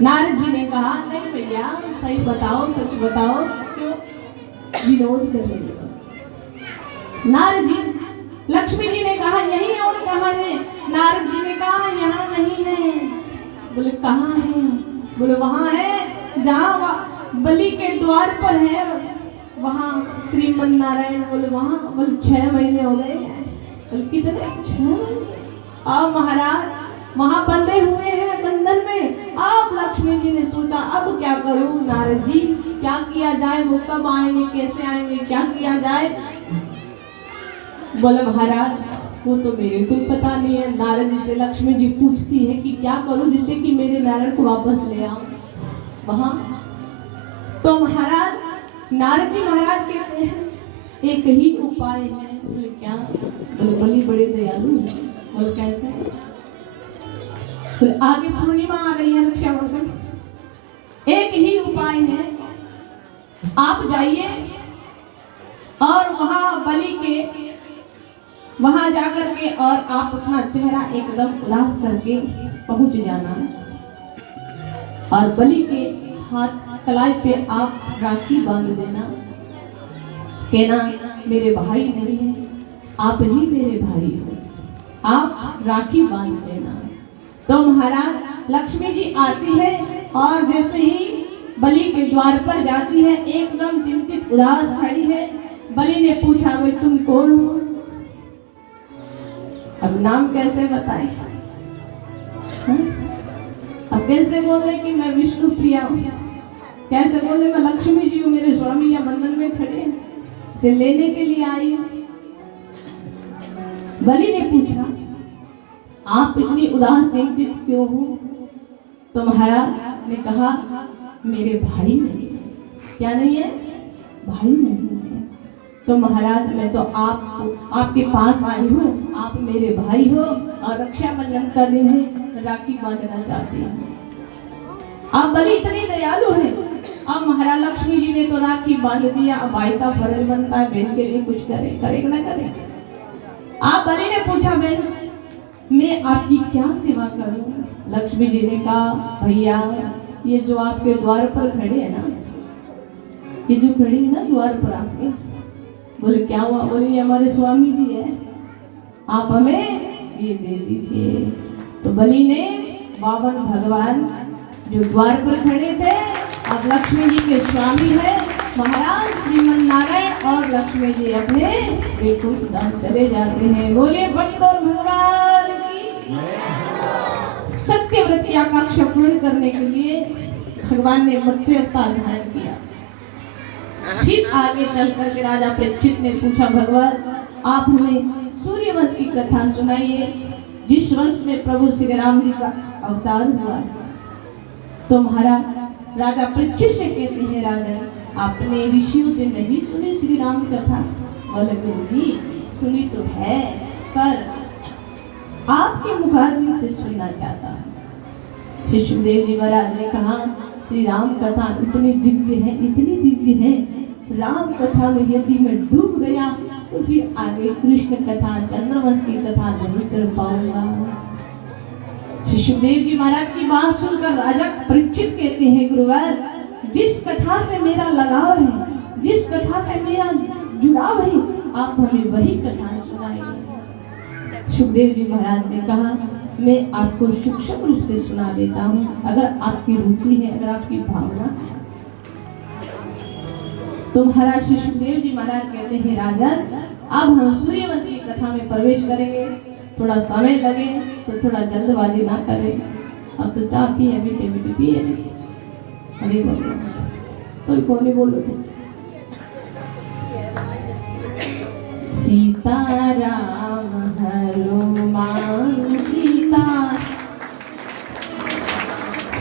नारद जी ने कहा नहीं भैया सही बताओ, सच बताओ, क्यों विरोध कर रहे हो? नारद जी, लक्ष्मी जी ने कहा यही और कहाँ है? नारद जी ने कहा यहाँ नहीं है। बोले कहाँ है? बोले वहाँ है जहाँ बलि के द्वार पर है, वहाँ श्रीमन नारायण। बोले वहाँ? बोले 6 महीने हो गए। बोले कितने? 6 महीने। अब महाराज वहाँ बंधे हुए हैं बंधन में। अब लक्ष्मी जी ने सोचा अब क्या करूं नारद जी, क्या किया जाए? वो कब आएंगे, कैसे आएंगे, क्या किया जाए? बोले महाराज वो तो मेरे को पता नहीं है। नारद जी से लक्ष्मी जी पूछती है कि क्या करूं जिससे कि मेरे नारायण को वापस ले आऊं वहां। तो महाराज नारद जी महाराज कहते हैं एक ही उपाय है। बोले क्या? बोले बलि बड़े दयालु है। बोले कैसे? बोले आगे पूर्णिमा आ रही है, रक्षाबंधन, एक ही उपाय है, आप जाइए और वहां बलि के वहां जाकर के और आप अपना चेहरा एकदम उदास करके पहुंच जाना और बलि के हाथ कलाई पे आप राखी बांध देना, कहना मेरे भाई नहीं है, आप ही मेरे भाई हो, आप राखी बांध देना। तो महाराज लक्ष्मी जी आती है और जैसे ही बलि के द्वार पर जाती है एकदम चिंतित उदास खड़ी है। बलि ने पूछा भाई तुम कौन हो? अब नाम कैसे बताए? अब कैसे बोले कि मैं विष्णु प्रिया हूँ? कैसे बोले मैं लक्ष्मी जी हूँ, मेरे स्वामी या बंधन में खड़े हैं, से लेने के लिए आई हूँ। बलि ने पूछा आप इतनी उदास चिंतित क्यों हो? तो महाराज ने कहा मेरे भाई नहीं है। क्या नहीं है? भाई नहीं है। तो महाराज मैं तो आपके पास आई हूँ, आप मेरे भाई हो और रक्षाबंधन का दिन है, राखी बांधना चाहती हूँ। आप बलि इतने दयालु हैं। अब महाराज लक्ष्मी जी ने तो राखी बांध दिया, अब भाई का फर्ज बनता है बहन के लिए कुछ करे, करे ना करे। आप बलि ने पूछा बहन मैं आपकी क्या सेवा करूं? लक्ष्मी जी ने कहा भैया ये जो आपके द्वार पर खड़े है ना, ये जो खड़ी है ना द्वार पर आपके, बोले क्या हुआ? बोले ये हमारे स्वामी जी है, आप हमें ये दे दीजिए। तो बलि ने 52 भगवान जो द्वार पर खड़े थे अब लक्ष्मी जी के स्वामी है महाराज श्रीमन नारायण और लक्ष्मी जी अपने वैकुंठ धाम चले जाते हैं। बोले बटोर भगवान की। सत्यव्रत की आकांक्षा पूर्ण करने के लिए भगवान ने मत्स्य अवतार धारण किया। फिर आगे चल करके राजा परीक्षित ने पूछा भगवान आप हमें सूर्यवंश की कथा सुनाइए जिस वंश में प्रभु श्री राम जी का अवतार हुआ। तो महाराज राजा परीक्षित से कहते हैं राजा आपने ऋषियों से नहीं सुनी श्री राम कथा? बोले गुरु जी सुनी तो है पर आपके मुखारबिंद से सुनना चाहता हूँ। श्री सुखदेव जी महाराज ने कहा श्री राम कथा इतनी दिव्य है, इतनी दिव्य है, राम कथा में यदि मैं डूब गया तो फिर आगे कृष्ण कथा चंद्रवंश की कथा नहीं कर पाऊंगा। श्री सुखदेव जी महाराज की बात सुनकर राजा परीक्षित कहते हैं गुरुवर जिस कथा से मेरा लगाव है, जिस कथा से मेरा जुड़ाव है, आप हमें वही कथा सुनाइए। सुखदेव जी महाराज ने कहा मैं आपको सूक्ष्म रूप से सुना देता हूँ अगर आपकी रुचि है, अगर आपकी भावना। तो महाराज श्री सुखदेव जी महाराज कहते हैं राजन अब हम सूर्यवंश की कथा में प्रवेश करेंगे, थोड़ा समय लगे तो थोड़ा जल्दबाजी ना करें। अब तो चाय पिए मीठे मीठे पिए नहीं। अरे बोलो तो कौन ही बोलो थे सीताराम हनुमान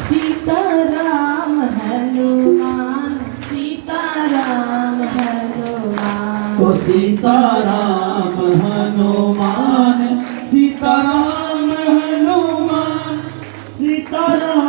सीताराम हनुमान सीताराम हनुमान ओ सीताराम हनुमान सीताराम हनुमान सीताराम